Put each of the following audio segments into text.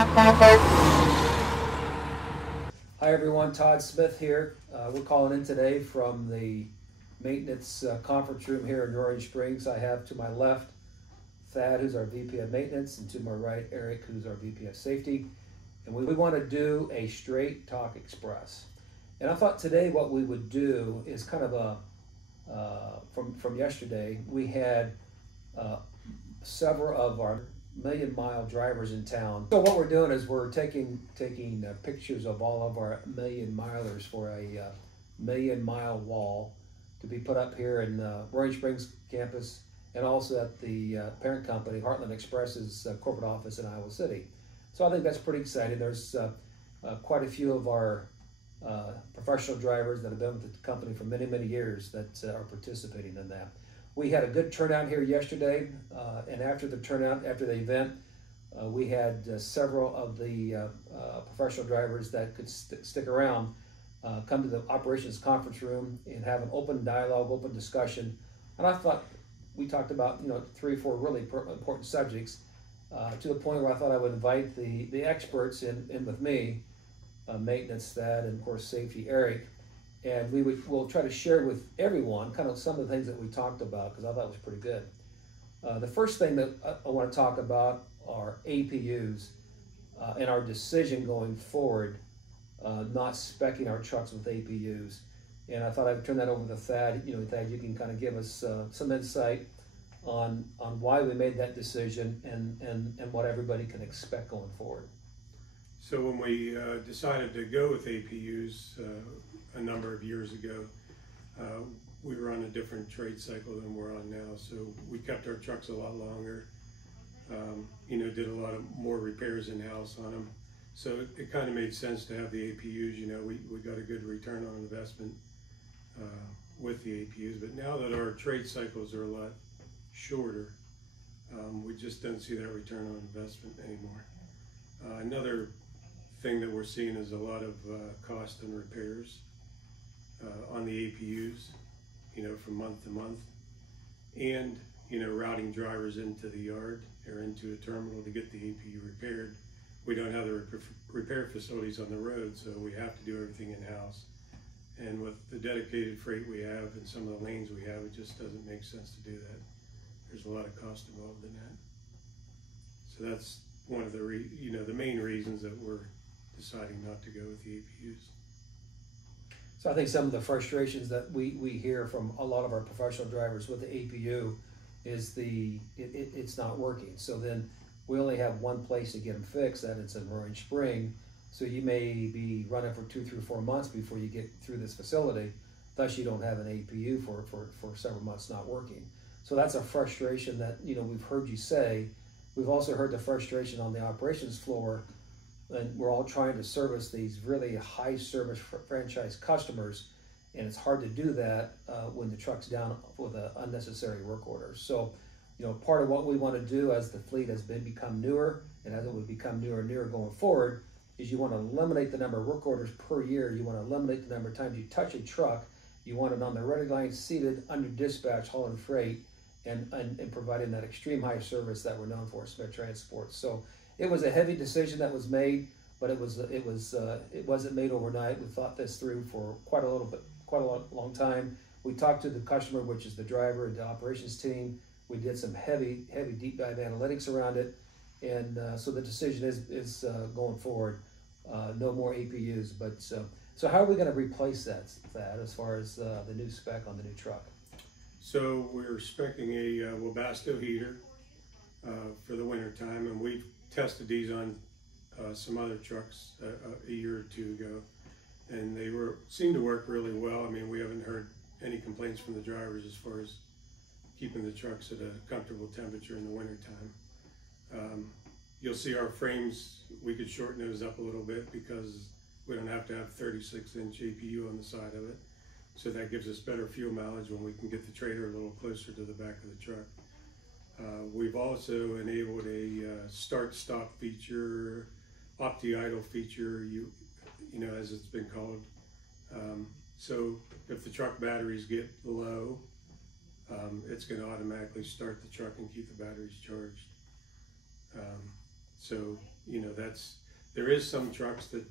Hi everyone, Todd Smith here. We're calling in today from the maintenance conference room here in Orange Springs. I have to my left Thad, who's our VP of Maintenance, and to my right Eric, who's our VP of Safety. And we want to do a straight talk express. And I thought today what we would do is kind of a, from yesterday, we had several of our million-mile drivers in town. So what we're doing is we're taking pictures of all of our million-milers for a million-mile wall to be put up here in Orange Springs campus and also at the parent company, Heartland Express's corporate office in Iowa City. So I think that's pretty exciting. There's quite a few of our professional drivers that have been with the company for many, many years that are participating in that. We had a good turnout here yesterday, and after the event, we had several of the professional drivers that could stick around, come to the operations conference room and have an open dialogue, open discussion. And I thought we talked about 3 or 4 really important subjects to the point where I thought I would invite the experts in with me, maintenance, Thad, and of course safety, Eric. And we'll try to share with everyone kind of some of the things that we talked about because I thought it was pretty good. The first thing that I want to talk about are APUs and our decision going forward, not speccing our trucks with APUs. And I thought I'd turn that over to Thad. Thad, you can kind of give us some insight on why we made that decision and what everybody can expect going forward. So when we decided to go with APUs a number of years ago, we were on a different trade cycle than we're on now. So we kept our trucks a lot longer, did a lot of more repairs in-house on them. So it kind of made sense to have the APUs. We got a good return on investment with the APUs. But now that our trade cycles are a lot shorter, we just don't see that return on investment anymore. Another thing that we're seeing is a lot of cost and repairs on the APUs, from month to month, and routing drivers into the yard or into a terminal to get the APU repaired. We don't have the repair facilities on the road, so we have to do everything in-house. And with the dedicated freight we have and some of the lanes we have, it just doesn't make sense to do that. There's a lot of cost involved in that. So that's one of the the main reasons that we're deciding not to go with the APUs. So I think some of the frustrations that we hear from a lot of our professional drivers with the APU is it's not working. So then we only have one place to get them fixed, that it's in Orange Spring. So you may be running for 2, 3, 4 months before you get through this facility. Thus you don't have an APU for several months not working. So that's a frustration that we've heard you say. We've also heard the frustration on the operations floor, and we're all trying to service these really high service franchise customers, and it's hard to do that when the truck's down with unnecessary work orders. So, part of what we want to do as the fleet has become newer, and as it would become newer and newer going forward, is you want to eliminate the number of work orders per year. You want to eliminate the number of times you touch a truck. You want it on the ready line, seated, under dispatch, hauling freight, and providing that extreme high service that we're known for, Smith Transport. So it was a heavy decision that was made, but it wasn't made overnight. We thought this through for quite a long time. We talked to the customer, which is the driver and the operations team. We did some heavy deep dive analytics around it, and so the decision is going forward, no more APUs. But so how are we going to replace that as far as the new spec on the new truck? So we're speccing a Webasto heater for the winter time, and we've tested these on some other trucks a year or 2 ago, and they seemed to work really well. I mean, we haven't heard any complaints from the drivers as far as keeping the trucks at a comfortable temperature in the winter time. You'll see our frames, we could shorten those up a little bit because we don't have to have 36-inch APU on the side of it. So that gives us better fuel mileage when we can get the trailer a little closer to the back of the truck. We've also enabled a start-stop feature, opti-idle feature, as it's been called. So if the truck batteries get low, it's going to automatically start the truck and keep the batteries charged. So, there is some trucks that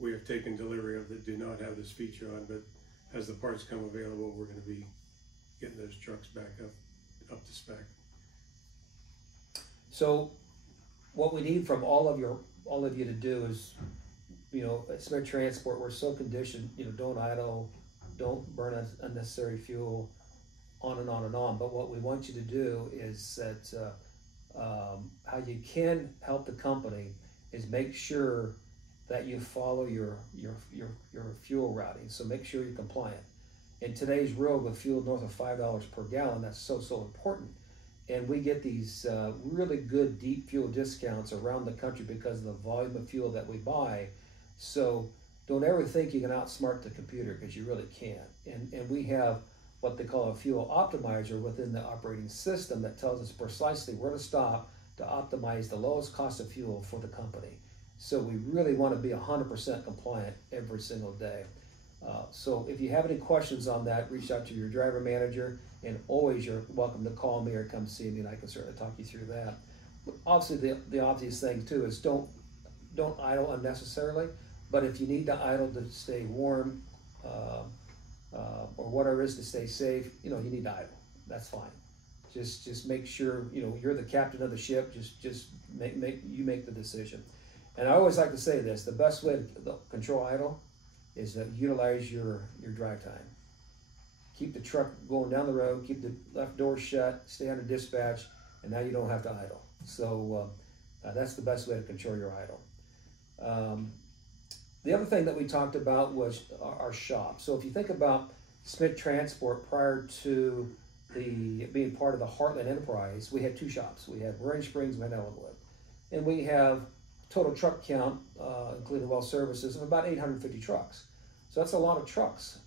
we have taken delivery of that do not have this feature on, but as the parts come available, we're going to be getting those trucks back up to spec. So what we need from all of you to do is, at Smith Transport, we're so conditioned, don't idle, don't burn unnecessary fuel, on and on and on. But what we want you to do is that how you can help the company is make sure that you follow your fuel routing. So make sure you're compliant. In today's world, with fuel north of $5 per gallon, that's so important. And we get these really good deep fuel discounts around the country because of the volume of fuel that we buy. So don't ever think you can outsmart the computer, because you really can't. And we have what they call a fuel optimizer within the operating system that tells us precisely where to stop to optimize the lowest cost of fuel for the company. So we really want to be 100% compliant every single day. So if you have any questions on that, reach out to your driver manager, and always you're welcome to call me or come see me, and I can certainly talk you through that. But obviously, the obvious thing too is don't idle unnecessarily. But if you need to idle to stay warm, or whatever it is to stay safe, you need to idle. That's fine. Just make sure you're the captain of the ship. Just make the decision. And I always like to say this: the best way to control idle is to utilize your drive time. Keep the truck going down the road, keep the left door shut, stay under dispatch, and now you don't have to idle. So that's the best way to control your idle. The other thing that we talked about was our shop. So if you think about Smith Transport prior to being part of the Heartland Enterprise, we had two shops. We had Roaring Springs and Ellenwood. And we have total truck count, including well services, of about 850 trucks. So that's a lot of trucks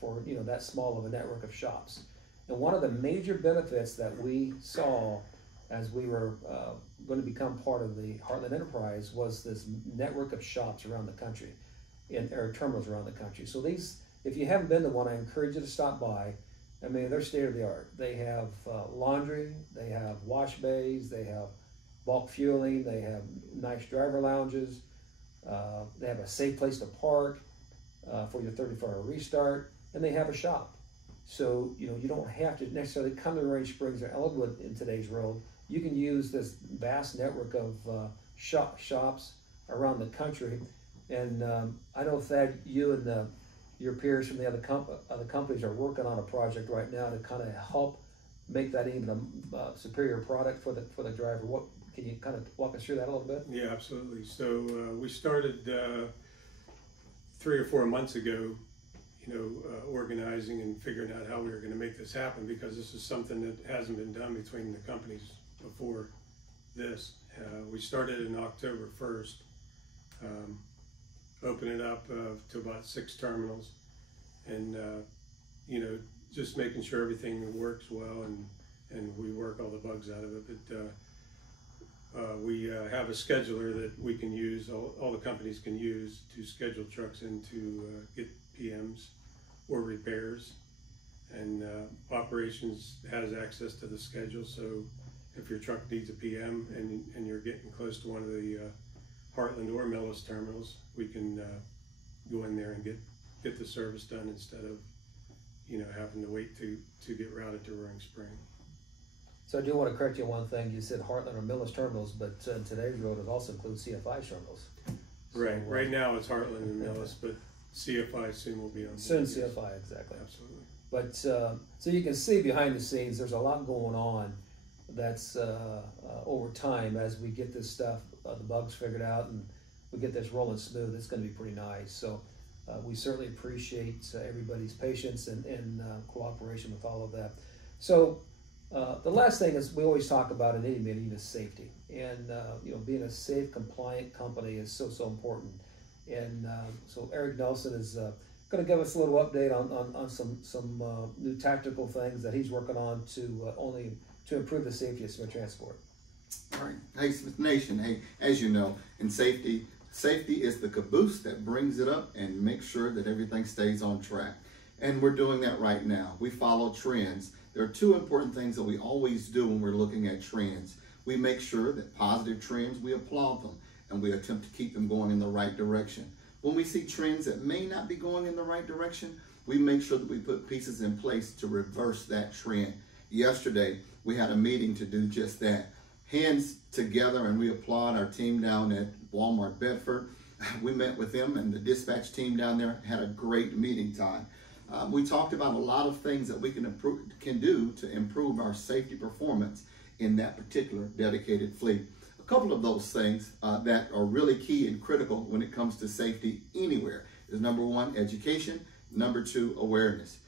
for that small of a network of shops. And one of the major benefits that we saw as we were going to become part of the Heartland Enterprise was this network of shops around the country, or terminals around the country. So these, if you haven't been to one, I encourage you to stop by. I mean, they're state of the art. They have laundry, they have wash bays, they have bulk fueling, they have nice driver lounges, they have a safe place to park for your 34-hour restart, and they have a shop. So you don't have to necessarily come to Roaring Springs or Ellenwood in today's world. You can use this vast network of shops around the country. And I know, Thad, you and your peers from the other companies are working on a project right now to kind of help make that even a superior product for the driver. What can you kind of walk us through that a little bit? Yeah, absolutely. So we started 3 or 4 months ago, organizing and figuring out how we were going to make this happen, because this is something that hasn't been done between the companies before this. We started in October 1st, opening it up to about 6 terminals, and just making sure everything works well and we work all the bugs out of it. But we have a scheduler that we can use, all the companies can use to schedule trucks in to get PMs or repairs. And operations has access to the schedule, so if your truck needs a PM and you're getting close to one of the Heartland or Millis terminals, we can go in there and get the service done instead of having to wait to get routed to Roaring Spring. So I do want to correct you on one thing. You said Heartland or Millis terminals, but today's road it also includes CFI terminals. Right. So, right now it's Heartland and Millis, but CFI soon will be on. Soon CFI, exactly. Absolutely. But so you can see behind the scenes, there's a lot going on. That's over time, as we get this stuff, the bugs figured out, and we get this rolling smooth. It's going to be pretty nice. So we certainly appreciate everybody's patience and cooperation with all of that. So the last thing is we always talk about in any meeting is safety, and being a safe, compliant company is so important. And so Eric Nelson is going to give us a little update on some new tactical things that he's working on to improve the safety of Smith Transport. All right. Hey, Smith Nation. Hey, as you know, in safety is the caboose that brings it up and makes sure that everything stays on track. And we're doing that right now. We follow trends. There are 2 important things that we always do when we're looking at trends. We make sure that positive trends, we applaud them, and we attempt to keep them going in the right direction. When we see trends that may not be going in the right direction, we make sure that we put pieces in place to reverse that trend. Yesterday, we had a meeting to do just that. Hands together, and we applaud our team down at Walmart Bedford. We met with them, and the dispatch team down there had a great meeting time. We talked about a lot of things that we can do to improve our safety performance in that particular dedicated fleet. A couple of those things that are really key and critical when it comes to safety anywhere is number one, education. Number two, awareness.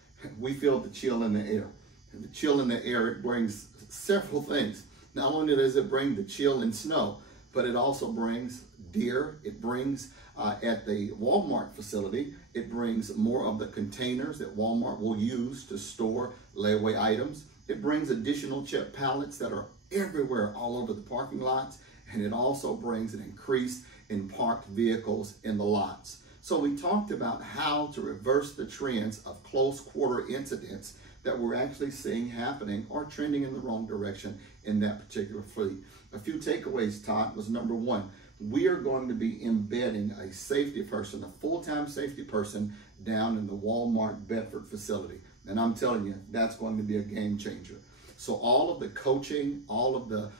We feel the chill in the air. And the chill in the air, it brings several things. Not only does it bring the chill and snow, but it also brings deer. It brings, at the Walmart facility, it brings more of the containers that Walmart will use to store layaway items. It brings additional chip pallets that are everywhere all over the parking lots. And it also brings an increase in parked vehicles in the lots. So we talked about how to reverse the trends of close quarter incidents that we're actually seeing happening or trending in the wrong direction in that particular fleet. A few takeaways, Todd, was number one, we are going to be embedding a safety person, a full-time safety person down in the Walmart Bedford facility. And I'm telling you, that's going to be a game changer. So all of the coaching, all of the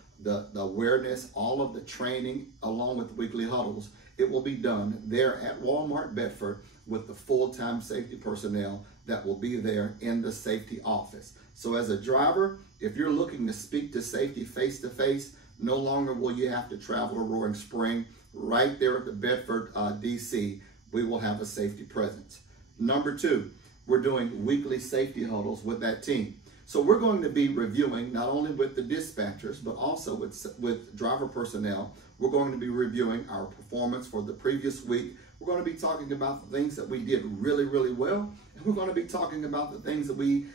awareness, all of the training, along with weekly huddles, it will be done there at Walmart Bedford with the full-time safety personnel that will be there in the safety office. So as a driver, if you're looking to speak to safety face-to-face, no longer will you have to travel to Roaring Spring. Right there at the Bedford DC, we will have a safety presence. Number two, we're doing weekly safety huddles with that team. So we're going to be reviewing not only with the dispatchers, but also with driver personnel. We're going to be reviewing our performance for the previous week. We're going to be talking about the things that we did really, really well. And we're going to be talking about the things that we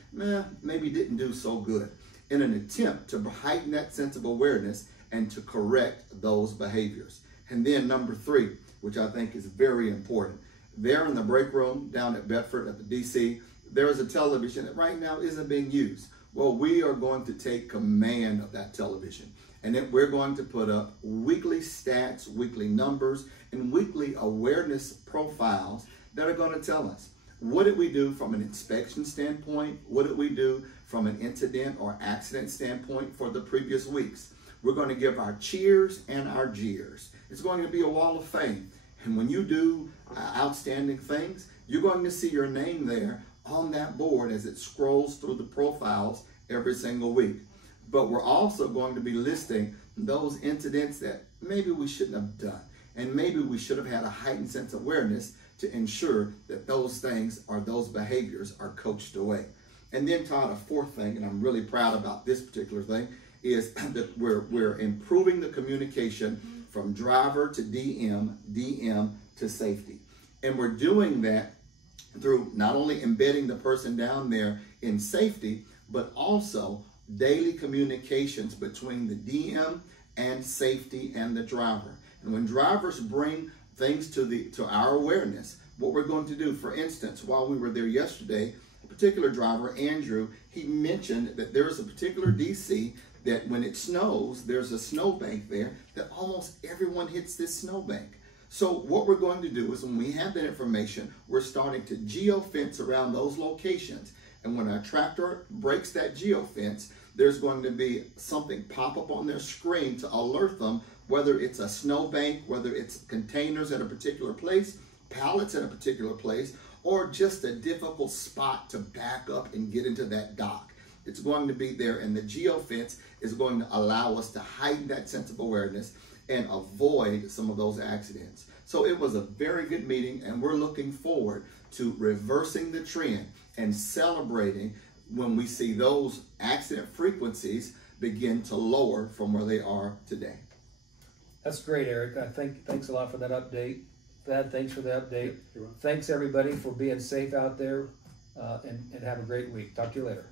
maybe didn't do so good in an attempt to heighten that sense of awareness and to correct those behaviors. And then number three, which I think is very important, there in the break room down at Bedford at the DC, there is a television that right now isn't being used. Well, we are going to take command of that television. And then we're going to put up weekly stats, weekly numbers, and weekly awareness profiles that are going to tell us, what did we do from an inspection standpoint? What did we do from an incident or accident standpoint for the previous weeks? We're going to give our cheers and our jeers. It's going to be a wall of fame. And when you do outstanding things, you're going to see your name there on that board as it scrolls through the profiles every single week. But we're also going to be listing those incidents that maybe we shouldn't have done. And maybe we should have had a heightened sense of awareness to ensure that those things or those behaviors are coached away. And then, Todd, a fourth thing, and I'm really proud about this particular thing, is that we're improving the communication from driver to DM, DM to safety. And we're doing that through not only embedding the person down there in safety, but also daily communications between the DM and safety and the driver. And when drivers bring things to our awareness, what we're going to do, for instance, while we were there yesterday, a particular driver, Andrew, he mentioned that there is a particular DC that when it snows, there's a snowbank there that almost everyone hits this snowbank. So what we're going to do is when we have that information, we're starting to geofence around those locations. And when our tractor breaks that geofence, there's going to be something pop up on their screen to alert them, whether it's a snowbank, whether it's containers at a particular place, pallets at a particular place, or just a difficult spot to back up and get into that dock. It's going to be there, and the geofence is going to allow us to heighten that sense of awareness and avoid some of those accidents. So it was a very good meeting, and we're looking forward to reversing the trend and celebrating when we see those accident frequencies begin to lower from where they are today. That's great, Eric. Thanks a lot for that update. Thad, thanks for the update. Thanks everybody for being safe out there, and have a great week. Talk to you later.